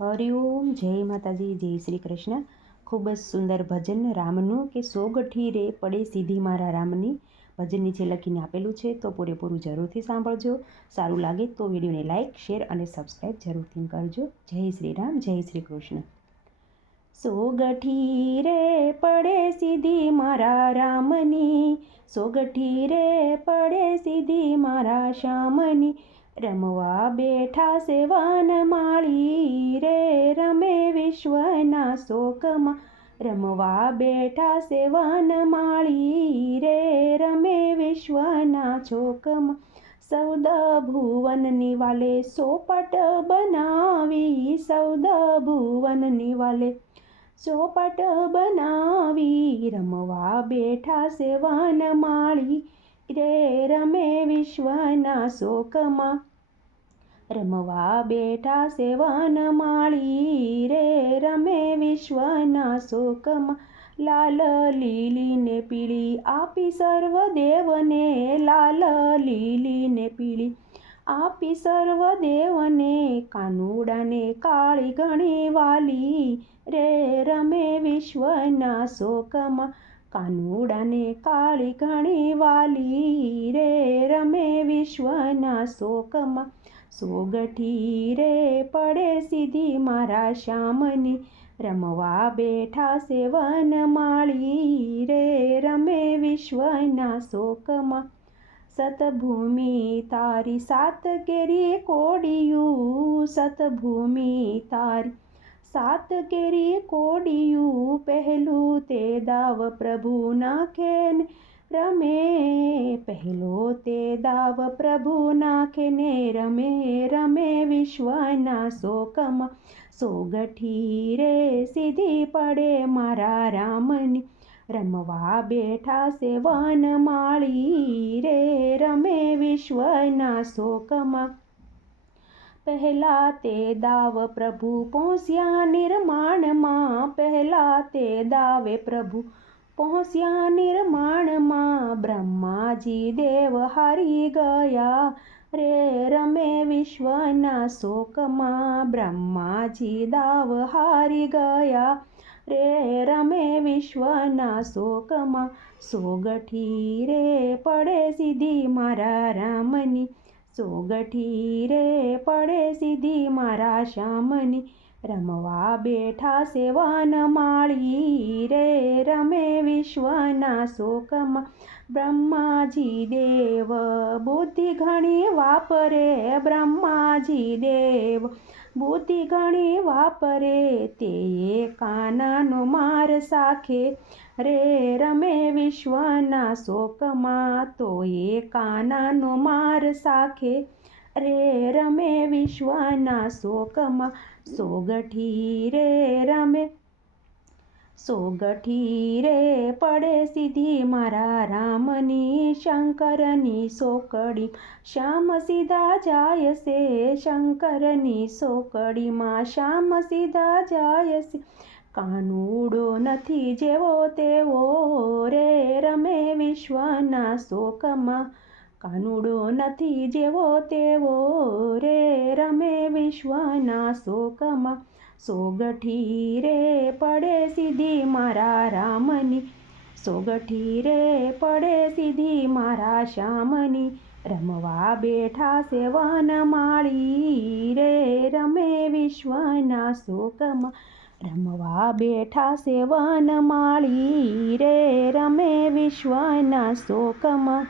હરિઓમ, જય માતાજી, જય શ્રી કૃષ્ણ. ખૂબ જ સુંદર ભજન રામનું કે સોગઠી રે પડે સીધી મારા રામની ભજન નીચે લખીને આપેલું છે, તો પૂરેપૂરું જરૂરથી સાંભળજો. સારું લાગે તો વિડીયોને લાઇક, શેર અને સબસ્ક્રાઈબ જરૂરથી કરજો. જય શ્રી રામ, જય શ્રી કૃષ્ણ. સોગઠી રે પડે સીધી મારા રામની, સોગઠી રે પડે સીધી મારા શ્યામની, રમવા બેઠા છે વનમાળી રે, રમે વિશ્વના શોકમાં. રમવા બેઠા છે વનમાળી રે, રમે વિશ્વના શોકમાં. સૌદ ભુવનની વાલે સોપટ બનાવી, સૌદ ભુવનની વાલે સોપટ બનાવી, રમવા બેઠા છે વનમાળી રે, રમે વિશ્વના શોકમાં. રમવા બેઠા છે વનમાળી રે, રમે વિશ્વના શોકમાં. લાલ લીલી ને પીળી આપી સર્વદેવને, લાલ લીલી ને પીળી આપી સર્વદેવને, કાનુડાને કાળી ઘણી વાલી રે, રમે વિશ્વના શોકમાં. કાનુડાને કાળી ઘણી વાલી રે, રમે વિશ્વના શોકમાં. સોગઠી રે પડે સીધી મારા શ્યામની, રમવા બેઠા છે વનમાળી રે, રમે વિશ્વના શોકમાં. સતભૂમિ તારી સાત કેરી કોડિયું, સતભૂમિ તારી સાત કેરી કોડિયું, પહેલું તે દાવ પ્રભુ નાખે ને રમે, પહેલો તે દાવ પ્રભુ નાખે ને રમે, રમે વિશ્વના શોકમાં. સોગઠી રે સીધી પડે મારા રામની, રમવા બેઠા છે વનમાળી રે, રમે વિશ્વના શોકમાં. પહેલા તે દાવ પ્રભુ પહોંચ્યા નિર્માણમાં, પહેલા તે દાવે પ્રભુ પહોંચ્યા નિર્માણમાં, બ્રહ્માજી દેવ હારી ગયા રે, રમે વિશ્વના શોકમાં. બ્રહ્માજી દાવ હારી ગયા રે, રમે વિશ્વના શોકમાં. સોગઠી રે પડે સીધી મારા રામની, સોગઠી રે પડે સીધી મારા શ્યામની, રમવા બેઠા છે વનમાળી રે, રમે વિશ્વના શોકમાં. બ્રહ્માજી દેવ બુદ્ધિ ઘણી વાપરે, બ્રહ્માજી દેવ બુદ્ધિ ઘણી વાપરે, તે કાનાનો માર સાખે રે, રમે વિશ્વના શોકમાં. તો એ કાનાનો માર સાખે રે, રમે વિશ્વના શોકમાં. સોગઠી રે રમે, સોગઠી રે પડે સીધી મારા રામની, શંકરની સોકડી શ્યામ સીધા જાય છે, શંકરની સોકડીમાં શ્યામ સીધા જાય છે. કાનુડો નથી જેવો તેવો રે, રમે વિશ્વના શોકમાં. કાનુડો નથી જેવો તેવો રે, રમે વિશ્વના શોકમાં. સોગઠી રે પડે સીધી મારા રામની, સોગઠી રે પડે સીધી મારા શ્યામની, રમવા બેઠા છે વનમાળી રે, રમે વિશ્વના શોકમાં. રમવા બેઠા છે વનમાળી રે, રમે વિશ્વના શોકમાં.